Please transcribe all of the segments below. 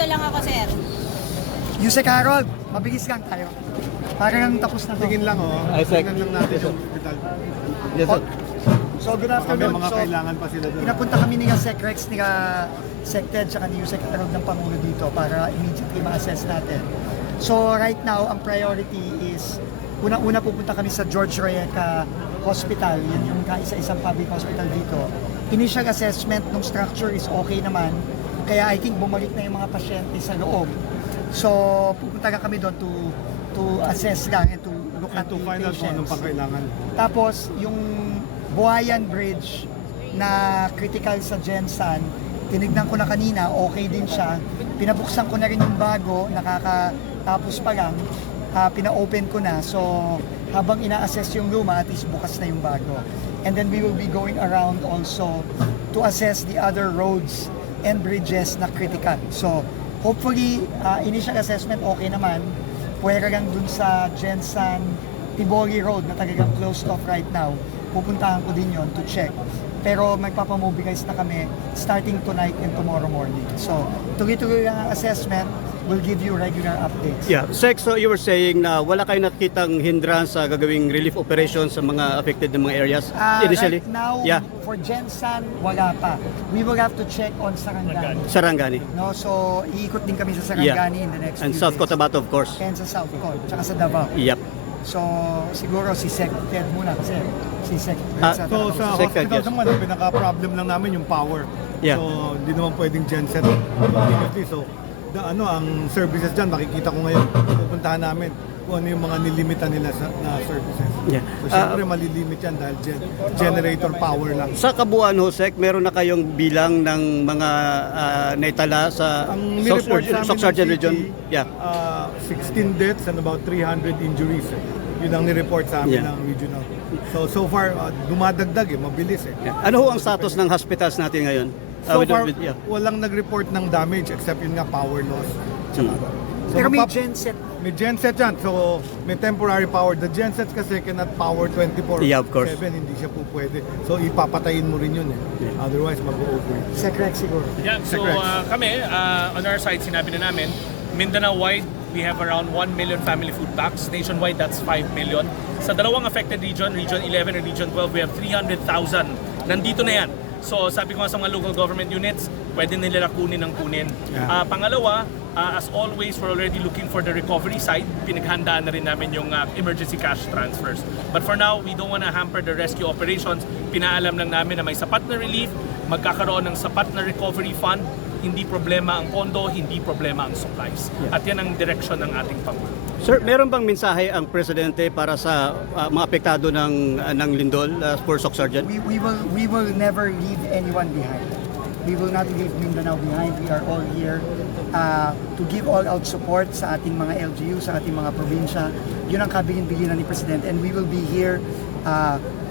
Dito lang ako, sir. Yusek Harold, mabilis lang tayo. Parang tapos na to. Tingin lang, Ay, sec. tingnan lang natin yung hospital. Yes, sir. So good May afternoon. mga So, kailangan pa sila doon. pinapunta kami ni Sec Rex, ni Sec Ted, tsaka ni Yusek Harold ng Pangulo dito para immediately ma-assess natin. So right now, ang priority is, una-una pupunta kami sa George Royeca Hospital. Yan yung kaisa-isang public hospital dito. Initial assessment ng structure is okay naman. Kaya I think bumalik na yung mga pasyente sa loob. So pupunta ka kami doon to assess lang and to look at And to the find out kung anong patients. pangkailangan. Tapos, yung Buhayan Bridge na critical sa Gensan, tinignan ko na kanina, okay din siya. Pinabuksan ko na rin yung bago, nakakatapos pa lang, pina-open ko na. So, habang ina-assess yung luma, at least bukas na yung bago. And then we will be going around also to assess the other roads and bridges na critical. So, hopefully, initial assessment okay naman. Pwera lang dun sa Gensan Tiboli Road na talagang closed off right now. Pupuntahan ko din yon to check. Pero magpapamobilize na kami starting tonight and tomorrow morning. So, tuloy-tuloy lang ang assessment. We'll give you regular updates. Yeah, Sec, so you were saying na wala kayo nakitang hindrance sa gagawing relief operations sa mga affected na mga areas initially? Right now, Yeah, for Gensan, wala pa. We will have to check on Sarangani. Sarangani. No, so, iikot din kami sa Sarangani in the next And few South days. Cotabato, of course. And sa South Cot, tsaka sa Davao. Yep. So, siguro si Sec Ted muna kasi si Sec So sa Second, hospital yes. naman, ang pinaka-problem lang namin yung power. Yeah. So hindi naman pwedeng genset continuously. So ang services dyan, makikita ko ngayon, pupuntahan namin kung ano yung mga nilimita nila na services. Yeah. So syempre malilimit yan dahil generator power lang. Sa kabuuan, Hosek, meron na kayong bilang ng mga naitala sa Ang nireport sa amin Soc ng Sargent city, region? Yeah. 16 deaths and about 300 injuries. Yun ang nireport sa amin Yeah. ng regional. So far, dumadagdag mabilis Yeah. Ano ho ang status ng hospitals natin ngayon? So far, Yeah. walang nag-report ng damage except yun nga power loss. Hmm. So, Pero may genset. may genset yan. So, may temporary power. The gensets kasi cannot power 24/7. Yeah, of course. Hindi siya po pwede. So, ipapatayin mo rin yun Yeah. Otherwise, mag-overheat. Sec Rex siguro. Yeah, so Correct. kami, on our side, sinabi na namin, Mindanao-wide, we have around 1 million family food packs. Nationwide, that's 5 million. Sa dalawang affected region, Region 11 and Region 12, we have 300,000. Nandito na yan. So sabi ko nga sa mga local government units, pwede nila kunin ng kunin. Yeah. Pangalawa, as always, we're already looking for the recovery side. Pinaghandaan na rin namin yung emergency cash transfers. But for now, we don't want to hamper the rescue operations. Pinaalam lang namin na may sapat na relief, magkakaroon ng sapat na recovery fund. Hindi problema ang pondo, hindi problema ang supplies. At yan ang direksyon ng ating Pangulo. Sir, meron bang mensahe ang Presidente para sa mga apektado ng lindol for Soc Sargent? We will never leave anyone behind. We will not leave Mindanao behind. We are all here to give all out support sa ating mga LGU, sa ating mga probinsya. Yun ang kabilin-bilinan ni President, and we will be here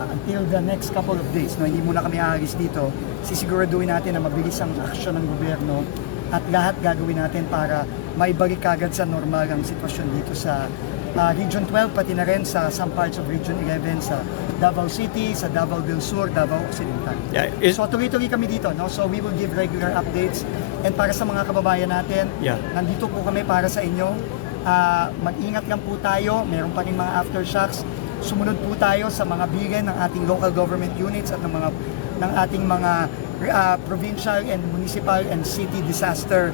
until the next couple of days. No, hindi muna kami aalis dito. Sisiguraduhin natin na mabilis ang aksyon ng gobyerno at lahat gagawin natin para maibalik kagad sa normal ang sitwasyon dito sa Region 12, pati na rin sa some parts of Region 11, sa Davao City, sa Davao del Sur, Davao Occidental. Yeah, So tuloy-tuloy kami dito, no? So we will give regular updates. And para sa mga kababayan natin, nandito po kami para sa inyo. Mag-ingat lang po tayo, meron pa rin mga aftershocks. Sumunod po tayo sa mga bilin ng ating local government units at ng ating mga provincial and municipal and city disaster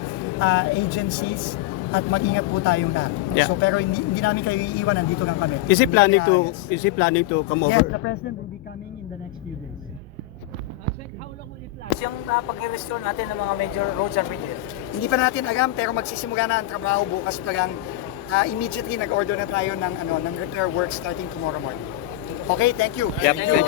agencies. At mag-ingat po tayong lahat. Yeah. So pero hindi namin kayo iiwan, nandito lang kami. Is he planning to come Yes, over? the President will be coming in the next few days. How long will it last? Yung pag-restore natin ng mga major roads and bridges? Hindi pa natin alam pero magsisimula na ang trabaho bukas pa lang. Immediately nag-order na tayo ng repair work starting tomorrow morning. Okay, thank you. Yep.